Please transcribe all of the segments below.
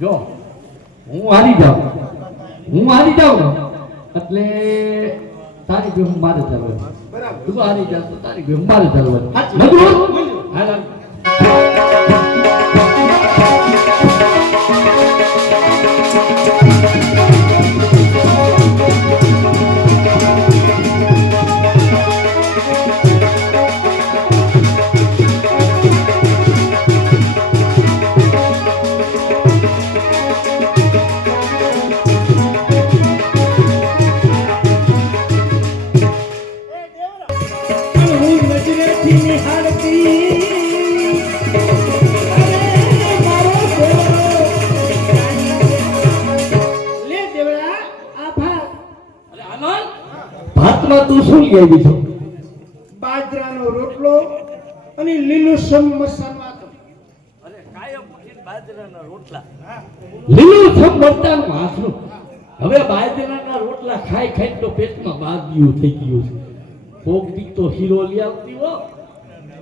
જો હું હારી જાઉં એટલે તારી ભેગું મારે ચાલવાનું બરાબર તું હારી જાવ તો તારી ભેગું મારે ચાલવાનું સાચી. મજબૂર હાલ ભાતમાં તું શું લઈ આવી છો બાજરાનો રોટલો અને લીલુંછમ મસાલો આતો. અરે કાયમ બાજરાના રોટલા લીલું છમ મરચાનું હાથનું હવે બાજરાના રોટલા ખાઈ ખાઈ તો પેટમાં બાદિયું થઈ ગયું છે કોક દી તો હીરો લઈ આવતી હો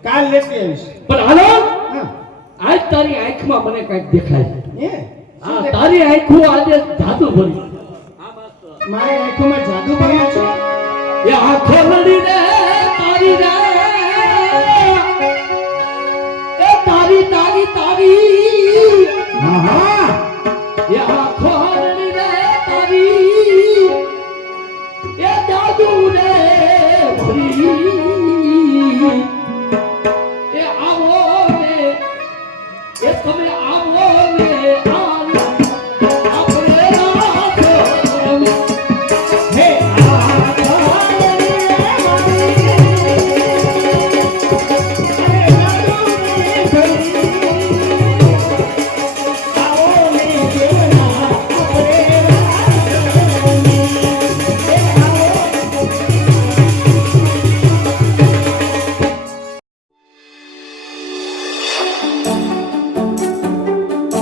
કાલ લેતી આવીશ. પણ હાલો હા આજ તારી આંખમાં મને કઈક દેખાય છે હે હા તારી આંખો આજે જાદુ ભરી મારી આંખોમાં જાદુ ભર્યું છે. એ આંખો લડી રે